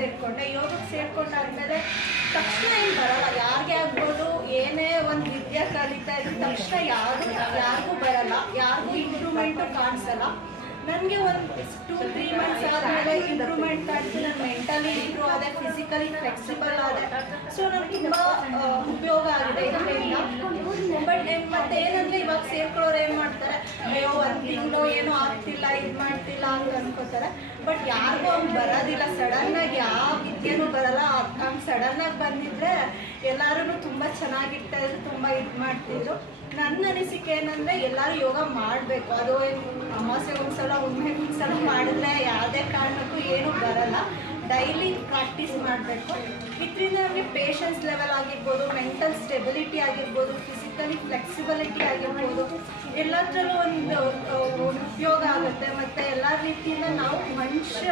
ಸೇರಿಕೊಂಡೆ. ಯೋಗಕ್ಕೆ ಸೇರಿಕೊಂಡಾದ್ಮೇಲೆ ತಕ್ಷಣ ಏನು ಬರಲ್ಲ, ಯಾರಿಗೆ ಆಗ್ಬೋದು, ಏನೇ ಒಂದು ವಿದ್ಯೆ ಕಲಿತಾ ಇದ್ದ ತಕ್ಷಣ ಯಾರಿಗೂ ಬರಲ್ಲ, ಯಾರಿಗೂ ಇಂಪ್ರೂವ್ಮೆಂಟು ಕಾಣಿಸಲ್ಲ. ನನಗೆ ಒಂದು 2-3 ಮಂತ್ಸ್ ಆದಮೇಲೆ ಇಂಪ್ರೂವ್ಮೆಂಟ್ ಕಾಣಿಸಿ ನಾನು ಮೆಂಟಲಿ ಇಂಪ್ರೂವ್ ಆದೆ, ಫಿಸಿಕಲಿ ಫ್ಲೆಕ್ಸಿಬಲ್ ಆದೆ. ಸೊ ನನಗೆ ತುಂಬ ಉಪಯೋಗ ಆಗಿದೆ ಇದರಿಂದ. ಬಟ್ ಮತ್ತೆ ಏನಂದರೆ ಇವಾಗ ಸೇರ್ಕೊಳ್ಳೋರು ಏನು ಮಾಡ್ತಾರೆ, ಅಯ್ಯೋ 1 ತಿಂಗಳು ಏನೂ ಆಗ್ತಿಲ್ಲ, ಇದು ಮಾಡ್ತಿಲ್ಲ ಅಂತ ಅನ್ಕೋತಾರೆ. ಬಟ್ ಯಾರಿಗೂ ಅವ್ನು ಬರೋದಿಲ್ಲ, ಸಡನ್ನಾಗಿ ಯಾವ ವಿದ್ಯೆನೂ ಬರಲ್ಲ. ಹಂಗೆ ಸಡನ್ನಾಗಿ ಬಂದಿದ್ರೆ ಎಲ್ಲರೂ ತುಂಬ ಚೆನ್ನಾಗಿರ್ತಾಯಿದ್ರು, ತುಂಬ ಇದು ಮಾಡ್ತಿದ್ರು. ನನ್ನ ಅನಿಸಿಕೆ ಏನಂದರೆ ಎಲ್ಲರೂ ಯೋಗ ಮಾಡಬೇಕು. ಅದು ಅಮಾವಾಸ್ಯೆಗೆ ಒಂದ್ಸಲ ಹುಣ್ಣಿಮೆಗೆ ಒಂದ್ಸಲ ಮಾಡಿದ್ರೆ ಯಾವುದೇ ಕಾರಣಕ್ಕೂ ಏನೂ ಬರಲ್ಲ. ಡೈಲಿ ಪ್ರಾಕ್ಟೀಸ್ ಮಾಡಬೇಕು. ಇದರಿಂದ ನಮಗೆ ಪೇಷನ್ಸ್ ಲೆವೆಲ್ ಆಗಿರ್ಬೋದು, ಮೆಂಟಲ್ ಸ್ಟೆಬಿಲಿಟಿ ಆಗಿರ್ಬೋದು, ಫಿಸಿಕಲಿ ಫ್ಲೆಕ್ಸಿಬಿಲಿಟಿ ಆಗಿರ್ಬೋದು, ಎಲ್ಲದರಲ್ಲೂ ಒಂದು ಉಪಯೋಗ ಆಗುತ್ತೆ. ಮತ್ತು ಎಲ್ಲ ರೀತಿಯಿಂದ ನಾವು ಮನುಷ್ಯ